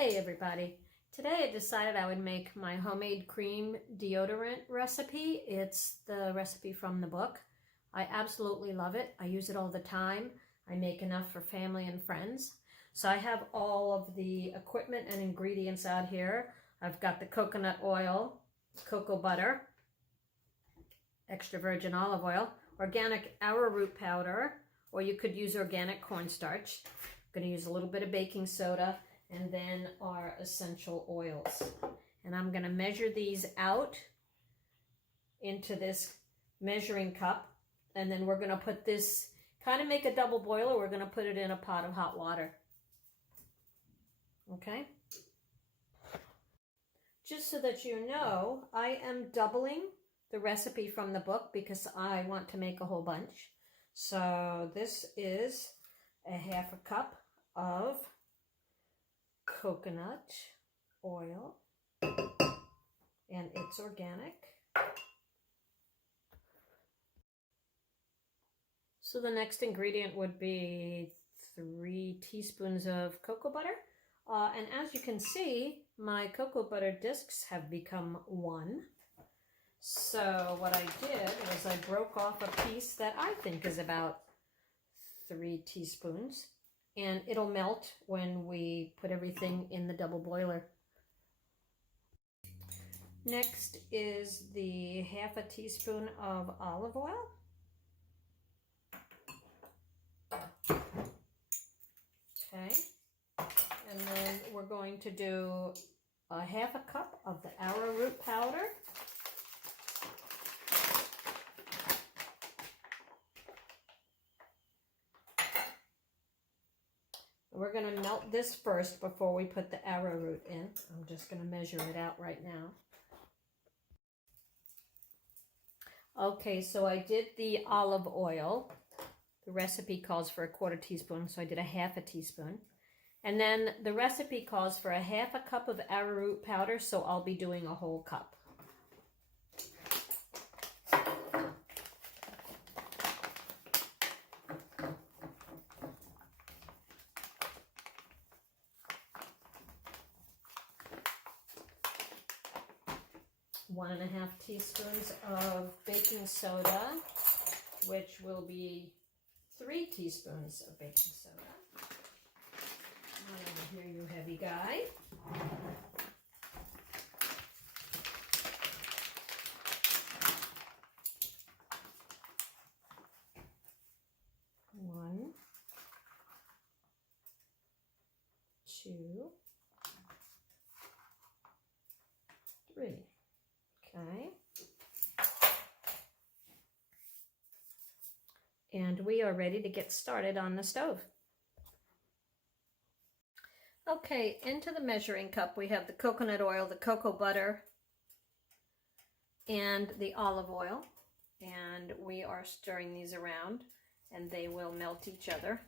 Hey everybody, today I decided I would make my homemade cream deodorant recipe. It's the recipe from the book. I absolutely love it. I use it all the time. I make enough for family and friends. So I have all of the equipment and ingredients out here. I've got the coconut oil, cocoa butter, extra virgin olive oil, organic arrowroot powder, or you could use organic cornstarch. I'm going to use a little bit of baking soda, and then our essential oils. And I'm going to measure these out into this measuring cup, and then we're going to put this, kind of make a double boiler, we're going to put it in a pot of hot water. Okay? Just so that you know, I am doubling the recipe from the book because I want to make a whole bunch. So this is a half a cup of coconut oil, and it's organic. So the next ingredient would be 3 teaspoons of cocoa butter. And as you can see, my cocoa butter discs have become 1. So what I did was I broke off a piece that I think is about 3 teaspoons. And it'll melt when we put everything in the double boiler. Next is the half a teaspoon of olive oil. Okay. And then we're going to do a half a cup of the arrowroot powder. We're going to melt this first before we put the arrowroot in. I'm just going to measure it out right now. Okay, so I did the olive oil. The recipe calls for a 1/4 teaspoon, so I did a half a teaspoon. And then the recipe calls for a half a cup of arrowroot powder, so I'll be doing a whole cup. One and a half teaspoons of baking soda, which will be 3 teaspoons of baking soda. Over here, you heavy guy. One, 2, 3. Okay. And we are ready to get started on the stove. Okay, into the measuring cup we have the coconut oil, the cocoa butter, and the olive oil. And we are stirring these around, and they will melt each other.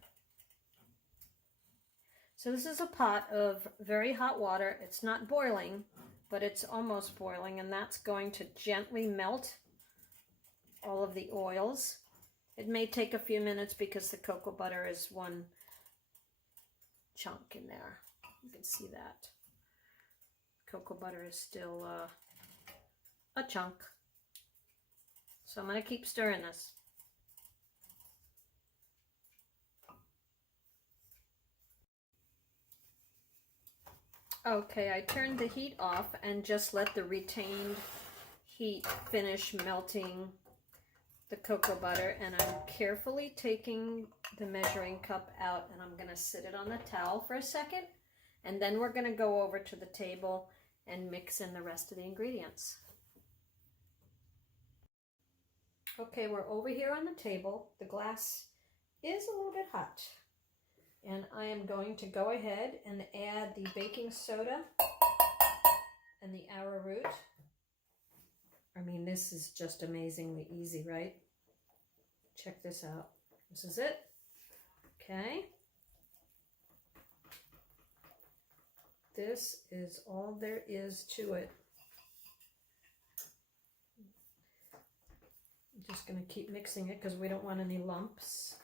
So this is a pot of very hot water. It's not boiling, but it's almost boiling, and that's going to gently melt all of the oils. It may take a few minutes because the cocoa butter is one chunk in there. You can see that. Cocoa butter is still a chunk. So I'm going to keep stirring this. Okay, I turned the heat off and just let the retained heat finish melting the cocoa butter, and I'm carefully taking the measuring cup out, and I'm going to sit it on the towel for a second, and then we're going to go over to the table and mix in the rest of the ingredients. Okay, we're over here on the table. The glass is a little bit hot. And I am going to go ahead and add the baking soda and the arrowroot. I mean, this is just amazingly easy, right? Check this out. This is it. Okay. This is all there is to it. I'm just going to keep mixing it because we don't want any lumps.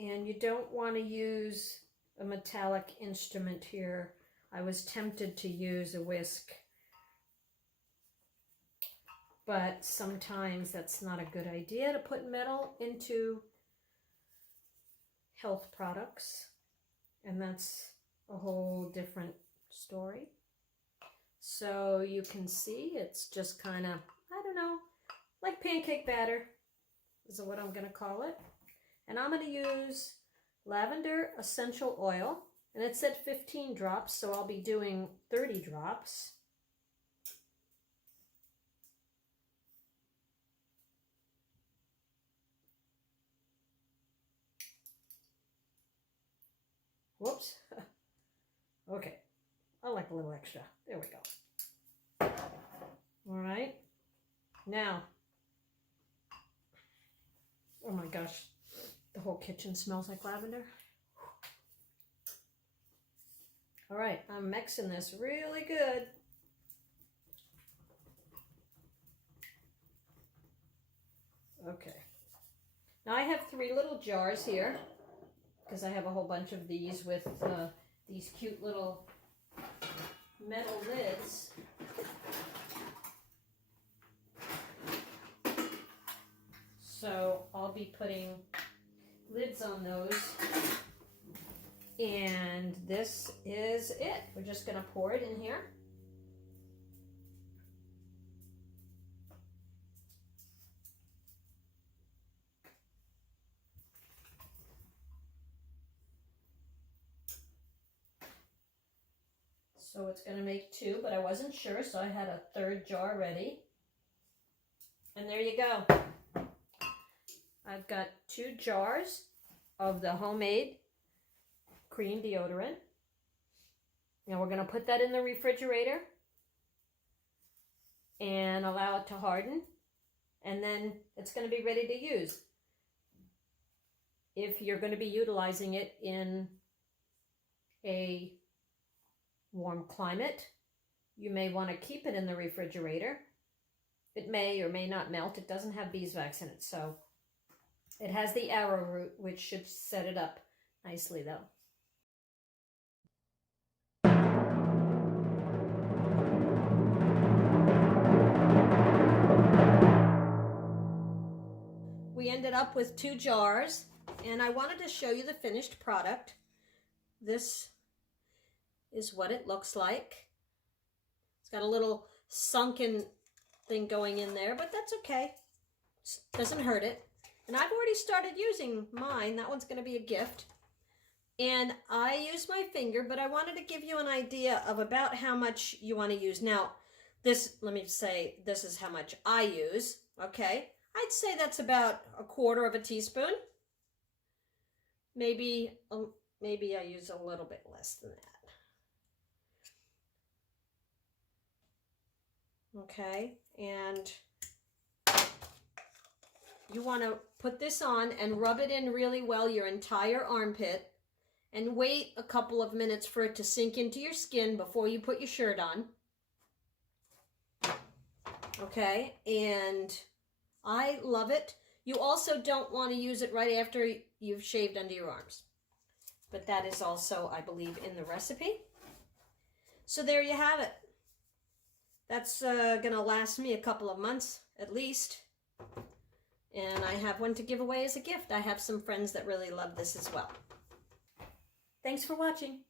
And you don't want to use a metallic instrument here. I was tempted to use a whisk, but sometimes that's not a good idea to put metal into health products, and that's a whole different story. So you can see it's just kind of, I don't know, like pancake batter is what I'm going to call it. And I'm going to use lavender essential oil, and it said 15 drops, so I'll be doing 30 drops. Whoops. Okay. I like a little extra. There we go. All right. Now, oh my gosh, the whole kitchen smells like lavender. All right, I'm mixing this really good. Okay. Now I have 3 little jars here because I have a whole bunch of these with these cute little metal lids. So I'll be putting lids on those. And this is it. We're just going to pour it in here. So it's going to make 2, but I wasn't sure, so I had a 3rd jar ready. And there you go. I've got 2 jars of the homemade cream deodorant. Now we're going to put that in the refrigerator and allow it to harden, and then it's going to be ready to use. If you're going to be utilizing it in a warm climate, you may want to keep it in the refrigerator. It may or may not melt. It doesn't have beeswax in it, so it has the arrowroot, which should set it up nicely though. We ended up with 2 jars, and I wanted to show you the finished product. This is what it looks like. It's got a little sunken thing going in there, but that's okay. It doesn't hurt it. And I've already started using mine. That one's going to be a gift. And I use my finger, but I wanted to give you an idea of about how much you want to use. Now, this, let me say, this is how much I use, okay? I'd say that's about 1/4 teaspoon. Maybe I use a little bit less than that. Okay, and you want to put this on and rub it in really well, your entire armpit, and wait a couple of minutes for it to sink into your skin before you put your shirt on. Okay, and I love it. You also don't want to use it right after you've shaved under your arms. But that is also, I believe, in the recipe. So there you have it. That's going to last me a couple of months at least. And I have one to give away as a gift. I have some friends that really love this as well. Thanks for watching.